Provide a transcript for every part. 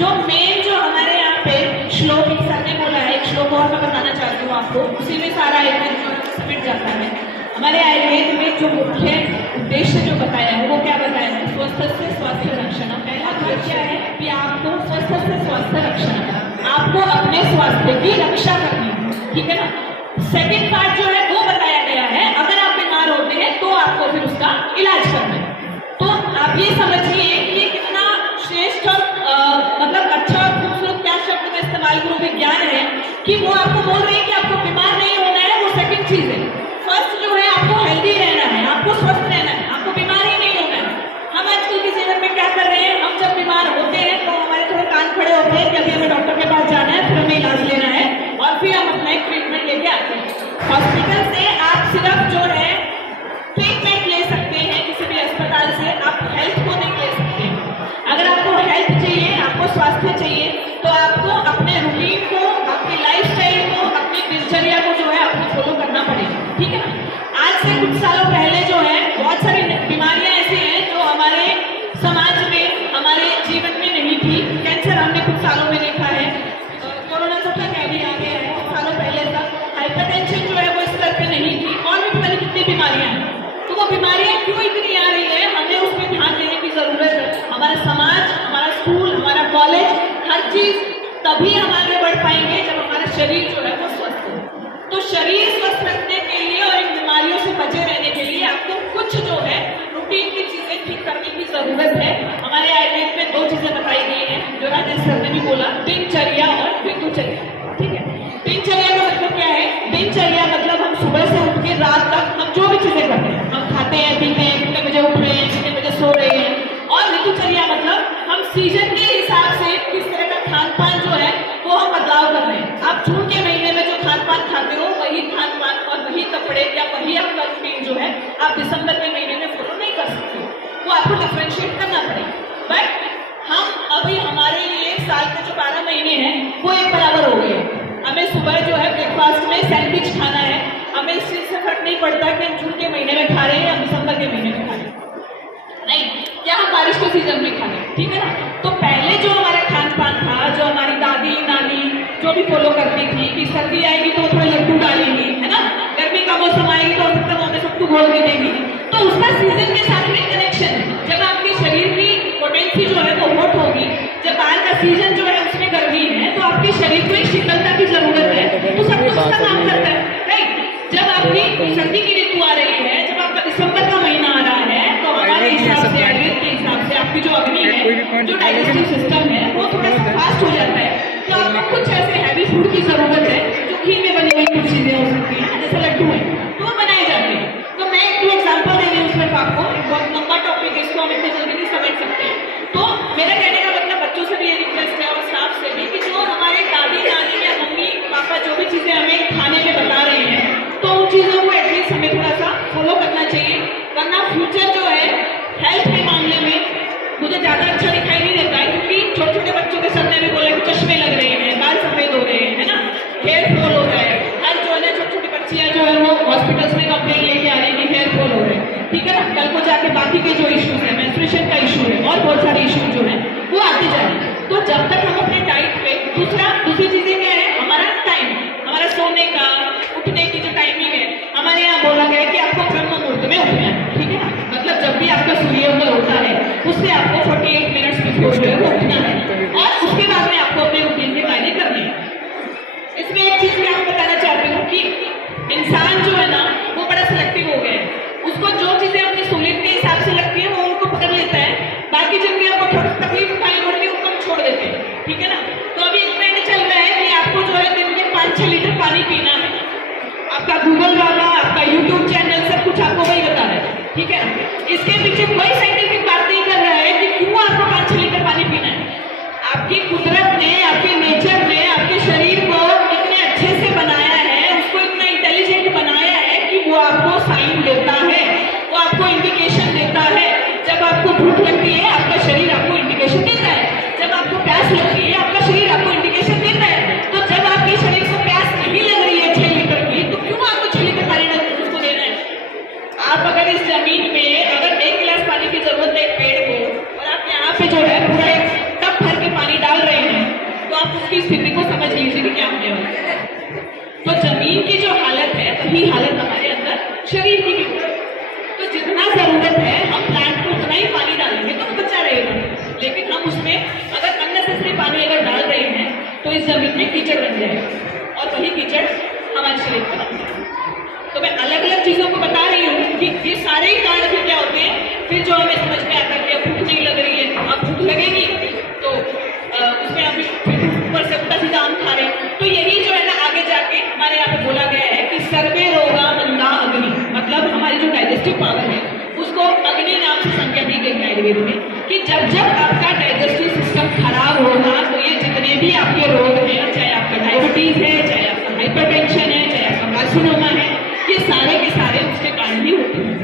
जो मेन जो हमारे यहाँ पे श्लोक एक सर ने बोला है, एक श्लोक और मैं बताना चाहती हूँ आपको, उसी में सारा आयुर्वेद समेट जाता है। हमारे आयुर्वेद में जो मुख्य उद्देश्य जो बताया है वो क्या बताया है, स्वस्थ से स्वास्थ्य रक्षण। पहला बात क्या है कि आपको स्वस्थ से स्वास्थ्य रक्षण, आपको अपने स्वास्थ्य की रक्षा करनी है, ठीक है ना। सेकेंड पार्ट जो है वो बताया गया है, अगर आप बीमार होते हैं तो आपको फिर उसका इलाज करना है। तो आप ये समझिए कि ये कितना श्रेष्ठ और मतलब अच्छा और खूबसूरत क्या शब्द का इस्तेमाल करूँ, विज्ञान है कि वो आपको बोल रहे हैं कि आपको बीमार नहीं होना है, वो सेकंड चीज है। फर्स्ट जो है आपको हेल्दी रहना है, आपको स्वस्थ रहना है, आपको बीमार ही नहीं होना है। हम आजकल के जीवन में क्या कर रहे हैं, हम जब बीमार होते हैं तो हमारे थोड़े कान खड़े होते हैं कि अभी हमें डॉक्टर के पास जाना है, फिर हमें इलाज लेना है और फिर हम अपना एक ट्रीटमेंट लेके आते हैं। हॉस्पिटल से आप सिर्फ जो है ट्रीटमेंट ले सकते हैं, किसी भी अस्पताल से आप हेल्थ को नहीं ले सकते। अगर आपको हेल्थ चाहिए, आपको स्वास्थ्य चाहिए, तो आपको अपने रूटीन को, अपनी लाइफस्टाइल को, अपनी दिनचर्या को जो है आपको फॉलो करना पड़ेगा, ठीक है ना। आज से कुछ सालों पहले जो है बहुत सारी बीमारियां ऐसी हैं जो हमारे समाज में, हमारे जीवन में नहीं थी। कैंसर हमने कुछ सालों में देखा है, कोरोना तो क्या अभी आ गया है, कुछ सालों पहले तक हाइपरटेंशन जो है वो इस स्तर पे नहीं थी, और भी पता नहीं कितनी बीमारियां हैं। तो वो बीमारियां क्यों इतनी आ रही है, हमें उस पर ध्यान देने की जरूरत है। हमारा समाज, हमारा स्कूल, हमारा कॉलेज, हर चीज तभी हम आगे बढ़ पाएंगे जब हमारा शरीर जो है वो स्वस्थ हो। तो शरीर स्वस्थ रखने के लिए और इन बीमारियों से बचे रहने के लिए आपको कुछ जो है रूटीन की चीजें ठीक करने की जरूरत है। हमारे आयुर्वेद में दो चीजें बताई गई हैं, जो राजेश सर ने भी बोला, दिनचर्या और ऋतुचर्या, ठीक है। दिनचर्या का मतलब क्या है, दिनचर्या मतलब हम सुबह से उठ के रात तक हम जो भी चीजें करते हैं, हम खाते हैं, पीते हैं, कितने बजे उठ रहे हैं, कितने बजे सो रहे हैं। और ऋतुचर्या मतलब हम सीजन के हिसाब से किस तरह का खान पान जो है वो हम बदलाव कर रहे हैं। आप जून के महीने में जो खान पान खाते हो वही खान पान और वही कपड़े या वही आपका रूटीन जो है आप दिसंबर के महीने में फॉलो नहीं कर सकते, वो आपको डिफ्रेंशिएट करना पड़ेगा। बट हम अभी हमारे लिए साल के जो 12 महीने हैं वो एक बराबर हो गए। हमें सुबह जो है ब्रेकफास्ट में सैंडविच खाना है, हमें इस चीज से फर्क नहीं पड़ता कि हम जून के महीने में खा रहे हैं या दिसंबर के महीने में खा रहे हैं, नहीं, क्या हम बारिश के सीजन में खा रहे हैं, ठीक है ना। तो पहले जो हमारा खान पान था, जो हमारी दादी नानी जो भी फॉलो करती थी कि सर्दी आएगी तो थोड़ा लड्डू डालेंगी, है ना, गर्मी का मौसम आएगी तो हमें सबको घोल के देगी, तो उसका सीजन के साथ में कनेक्शन है। जब आपके शरीर की पोटेंसी जो है वो हॉट होगी, जब बाहर का सीजन जो है उसमें गर्मी है, तो आपके शरीर को एक शीतलता की जरूरत है, तो सब कुछ उसका काम करता है, राइट। जब आपकी सर्दी की ऋतु आ रही है, जब आपका दिसंबर का महीना आ रहा है, तो हमारे हिसाब से, आयुर्वेद के हिसाब से आपकी जो अग्नि है, जो डाइजेस्टिव सिस्टम है वो थोड़ा सा फास्ट हो जाता है। तो आपको कुछ ऐसे हैवी फूड की जरूरत है, जो घी में बनी हुई कुछ चीजें हो सकती है, जैसे लड्डू है, तो वो बनाए जाते हैं। तो मैं एक दो एग्जाम्पल दे रही हूँ सिर्फ आपको, एक बहुत लंबा टॉपिक है, इसको हम इतनी जल्दी नहीं समझ सकते। तो मेरा कहने का मतलब बच्चों से भी ये रिक्वेस्ट है और स्टाफ से भी कि जो हमारे दादी नानी या मम्मी पापा जो भी चीजें हमें खाने में बता रहे हैं, तो उन चीजों को एटलीस्ट हमें थोड़ा सा फॉलो करना चाहिए, वरना फ्यूचर जो है हेल्थ के मामले में मुझे ज्यादा अच्छा दिखाई नहीं देता है। क्योंकि छोटे छोटे बच्चों के सामने भी बोला कि चश्मे लग रहे हैं, बाल सफेद हो रहे हैं, है ना, हेयर फॉल हो रहा है, हर जो है ना छोटी छोटी बच्चियां जो है वो हॉस्पिटल्स में कंप्लेन लेके आ रही है कि हेयर फॉल हो रहे हैं, ठीक है ना। कल को जाके बाकी के जो इश्यूज है, मेंस्ट्रुएशन का इशू है और बहुत सारे इशू जो है वो आते जा रहे हैं। तो जब तक हम अपने डाइट पे, दूसरी चीजें क्या है, हमारा टाइम, हमारा सोने का, उठने की जो टाइमिंग है, हमारे यहाँ बोला गया है कि आपको ब्रह्म मुहूर्त में उठना है, ठीक है ना, मतलब जब भी आपका सूर्योदय होता है उससे आपको 48 मिनट्स बिफोर जो है वो उठना है, और उसके बाद में आपको अपने रूटीन के कायदे करने हैं। इसमें एक चीज मैं आपको बताना चाहती हूँ कि इंसान जो है ना वो बड़ा सिलेक्टिव हो गया है, उसको जो चीजें अपनी सहूलियत के हिसाब से लगती है वो उनको पकड़ लेता है, बाकी जिनकी आपको थोड़ी तकलीफ उठानी पड़ती है उनको छोड़ देते हैं, ठीक है ना। तो अभी एक ट्रेंड चल रहा है कि आपको जो है दिन में 5-6 लीटर पानी पीना है, आपका गूगल वाला, आपका यूट्यूब चैनल सब कुछ आपको वही बता रहा है, ठीक है। इसके पीछे कोई साइंटिफिक बात नहीं कर रहा है कि क्यों आपको 5-6 लीटर पानी पीना है। आपकी कुदरत ने, आपके नेचर ने आपके शरीर को इतने अच्छे से बनाया है, उसको इतना इंटेलिजेंट बनाया है कि वो आपको साइन देता है, वो आपको इंडिकेशन देता है। जब आपको भूख लगती है आपका शरीर आपको इंडिकेशन देता है, जब आपको प्यास लगती है आपका शरीर आपको इंडिकेशन देता है। तो जब आपके शरीर को प्यास नहीं लग रही है 6 लीटर की, तो क्यों आपको 6 लीटर पानी उसको देना है। आप अगर इस जमीन में अगर 1 गिलास पानी की जरूरत है एक पेड़ को, और आप यहाँ पे जो है पूरा एक टब भर के पानी डाल रहे आप उसकी स्थिति को समझ लीजिए कि क्या होने वाला है। तो जमीन की जो हालत है वही हालत हमारे अंदर शरीर की भी है। तो जितना जरूरत है हम प्लांट को उतना ही पानी डालेंगे तो बचा रहेगा, लेकिन हम उसमें अगर अननेसेसरी पानी अगर डाल रहे हैं तो इस जमीन में कीचड़ बन जाएगा और वही कीचड़ हमारे शरीर पर बनता है। तो मैं अलग अलग चीजों को बता रही हूँ कि ये सारे ही कारण फिर क्या होते हैं, फिर जो हमें समझ में आता है कि अब भूख नहीं लग रही है, अब भूख लगेगी तो उसमें अभी ऊपर से उल्टा सीधा हम खा रहे हैं। तो यही जो है ना आगे जाके हमारे यहाँ पे बोला गया है कि सर्वे रोगा मंदा अग्नि, मतलब हमारी जो डाइजेस्टिव पावर है उसको अग्नि नाम से संज्ञा दी गई है आयुर्वेद में, कि जब जब आपका डाइजेस्टिव सिस्टम खराब होगा तो ये जितने भी आपके रोग हैं, चाहे आपका डायबिटीज है, चाहे आपका हाइपरटेंशन है, चाहे आपका कार्सिनोमा है, ये सारे के सारे उसके कारण ही होते हैं।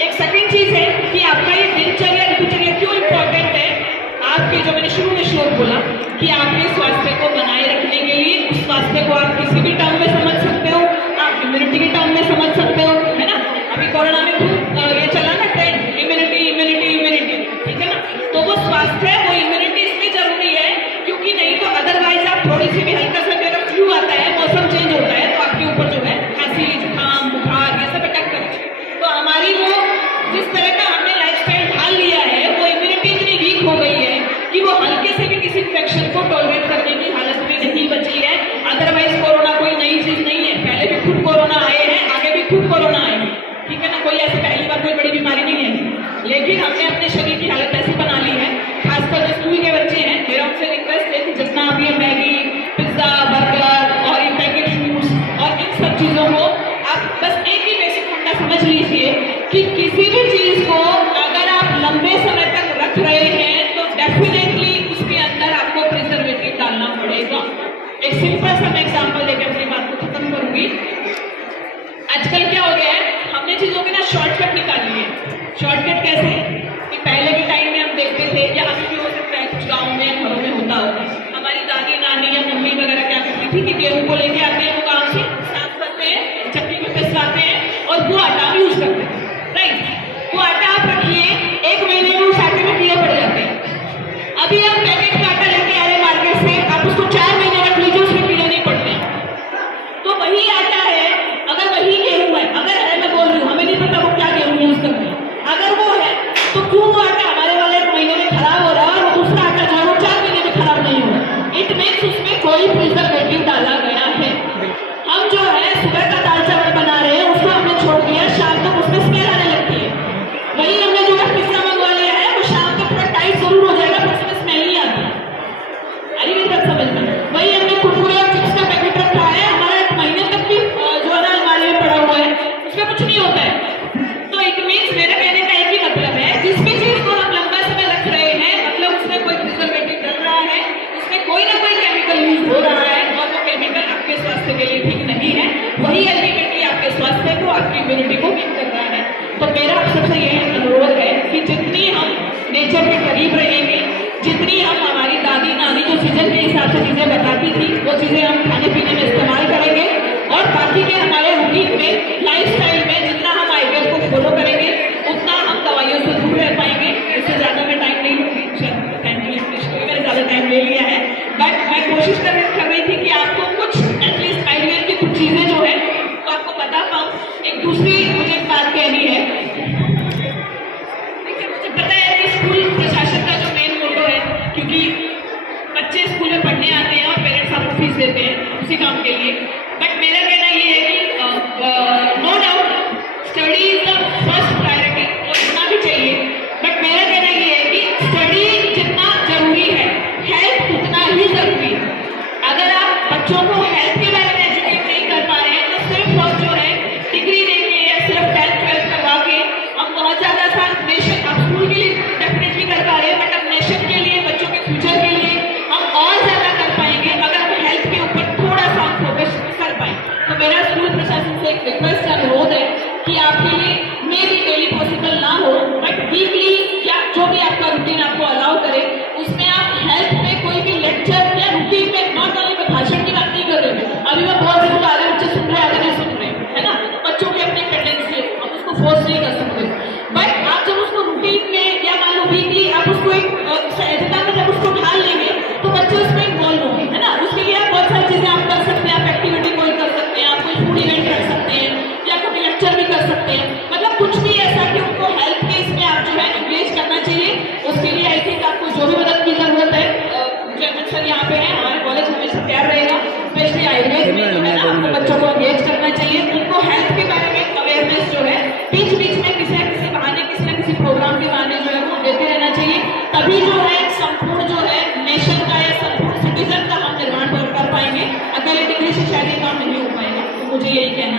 एक सेकंड चीज है कि आपका ये दिनचर्या ऋतुचर्या क्यों इंपॉर्टेंट है। आपके जो मैंने शुरू में श्लोक बोला कि आपके स्वास्थ्य को बनाए रखने के लिए, उस स्वास्थ्य को आप किसी भी टर्म में समझ सकते हो, आप इम्यूनिटी के टर्म में समझ सकते हो, है ना। अभी कोरोना में खूब ये चला ना ट्रेंड, इम्यूनिटी इम्यूनिटी इम्यूनिटी, ठीक है ना। तो वो स्वास्थ्य, वो इम्यूनिटी इसलिए जरूरी है क्योंकि नहीं तो अदरवाइज आप थोड़ी सी भी हल्का सा अगर फ्लू आता है, मौसम चेंज होता है तो आपके ऊपर जो है खांसी, जुकाम, बुखार ये सब अटैक करते हैं। तो हमारी वो जिस तरह का हमने लाइफस्टाइल ढाल लिया है, वो इम्यूनिटी इतनी वीक हो गई है कि वो हल्के से भी किसी इन्फेक्शन को टॉलरेट करने की हालत में नहीं बची है। अदरवाइज कोरोना कोई नई चीज नहीं है, पहले भी खूब कोरोना आए हैं, आगे भी खूब कोरोना आएंगे, ठीक है ना। कोई ऐसी पहली बार कोई बड़ी बीमारी नहीं है, लेकिन हमने अपने शरीर की हालत ऐसी बना ली है, खासकर जो स्कूल के बच्चे हैं, मेरा उनसे रिक्वेस्ट है कि जितना आप ये मैगी, पिज्जा, बर्गर और ये पैकेट फूड्स और इन सब चीजों को आप बस एक ही बेसिक फंडा समझ लीजिए कि किसी भी चीज को अगर आप लंबे समय तक रख रहे हैं तो डेफिनेटली उसके अंदर आपको प्रिजर्वेटिव डालना पड़ेगा। एक सिंपल सा मैं एग्जांपल देकर अपनी बात को खत्म करूंगी। आजकल क्या हो गया है, हमने चीजों के ना शॉर्टकट निकाल लिए। शॉर्टकट कैसे कि पहले के टाइम में हम देखते थे, या अभी भी हो सकता है कुछ गाँव में या घरों में होता होगा, हमारी दादी नानी या मम्मी वगैरह क्या करती थी कि गेहूं को लेके आते हैं, वो गाँव से साफ करते हैं, चक्की में पिसवाते हैं और वो आटा यूज करते हैं, राइट। वो आटा आप रखिए, 1 महीने में उस आटे में कीड़े पड़ जाते हैं। अभी आप पैकेट का आटा लेके आ रहे मार्केट से, आप उसको 4 महीने रख लीजिए, उसमें कीड़े नहीं पड़ते हैं। तो वही आटा है, अगर वही गेहूं है, अगर है, मैं बोल रही हूँ, हमें नहीं पता वो क्या गेहूं यूज करते हैं, अगर वो है तो क्यों वो आटा हमारे वाले 1 महीने में खराब हो रहा है और वो दूसरा आटा जो है वो 4 महीने में खराब नहीं हो रहा। इट मीन्स उसमें कोई प्रिजर्वेटिव डाला गया है। हम जो है सुबह का दाल चावल बना रहे हैं, उसको हमने छोड़ दिया, शाम तक उसमें स्मेल आने लगती है। वही हमने जो है पिज्जा मंगवा लिया है, वो शाम तक थोड़ा टाइट जरूर हो जाएगा पर उसमें स्मेल नहीं आती। अरे मेरी बात समझ में। वही हमने कुरकुरे और चिप्स का पैकेट रखा है, हमारा 1 महीने तक भी जो है ना अलमारी में पड़ा हुआ है, उसमें कुछ नहीं होता है। तो इट मीन्स मेरा कहने का एक ही मतलब है, जिस भी चीज को हम लंबा समय रख रहे हैं मतलब उसमें कोई प्रिजर्वेटिव डल रहा है, उसमें कोई ना कोई केमिकल यूज हो रहा है और वो केमिकल आपके स्वास्थ्य के लिए ठीक नहीं है। वही अल्टीमेटली आपके स्वास्थ्य को, आपकी इम्यूनिटी को वीक कर रहा है। तो मेरा आप सबसे यह अनुरोध है कि जितनी हम नेचर के करीब रहेंगे, जितनी हम हमारी दादी नानी जो सीजन के हिसाब से चीजें बताती थी वो चीजें हम खाने पीने में इस्तेमाल करेंगे, और बाकी के हमारे रूटीन में, लाइफस्टाइल में जितना हम आइडियल को फॉलो करेंगे उतना हम दवाइयों से दूर रह पाएंगे। इससे ज्यादा मैं टाइम नहीं लूंगी, मैंने ज्यादा टाइम ले लिया है, बट मैं कोशिश कर रही थी कि आपको कुछ एटलीस्ट आयुर्वेद की कुछ चीजें जो है तो आपको बता पाऊँ। एक दूसरी मुझे एक बात कहनी है, देखिए मुझे पता है कि स्कूल प्रशासन का जो मेन मोटो है, क्योंकि बच्चे स्कूल में पढ़ने आते हैं और पेरेंट्स आपको फीस देते हैं उसी काम के लिए, बट मेरा कहना ये है कि no doubt study is the first priority, और इतना भी चाहिए, बट मेरा कहना ये है कि स्टडी जितना जरूरी है हेल्थ उतना ही जरूरी है। अगर आप बच्चों को हेल्थ के बारे में एजुकेट नहीं कर पा रहे हैं तो सिर्फ हम जो है डिग्री देके या सिर्फ 10th 12th करवा के हम बहुत ज्यादा सा नेशन, आप स्कूल के लिए डेफिनेटली कर पा रहे हैं, बट अब नेशन के लिए, बच्चों के फ्यूचर के लिए हम और ज्यादा कर पाएंगे अगर हम हेल्थ के ऊपर थोड़ा सा फोकस उनको हेल्थ के इसमें आप जो है इंगेज करना चाहिए। उसके लिए आई थिंक आपको जो भी मदद की जरूरत है, चेयरमैन सर यहाँ पे हैं, हमारा कॉलेज हमेशा तैयार रहेगा। स्पेशली आयुर्वेद में जो है ना आपको बच्चों को इंगेज करना चाहिए, उनको हेल्थ के बारे में अवेयरनेस जो है बीच बीच में किसी न किसी बहाने, किसी न किसी प्रोग्राम के बहाने जो है वो देते रहना चाहिए। तभी जो है संपूर्ण जो है नेशन का या संपूर्ण सिटीजन का हम निर्माण कर पाएंगे। अकेले डिग्री से शायद ये काम नहीं हो पाएगा। तो मुझे यही कहना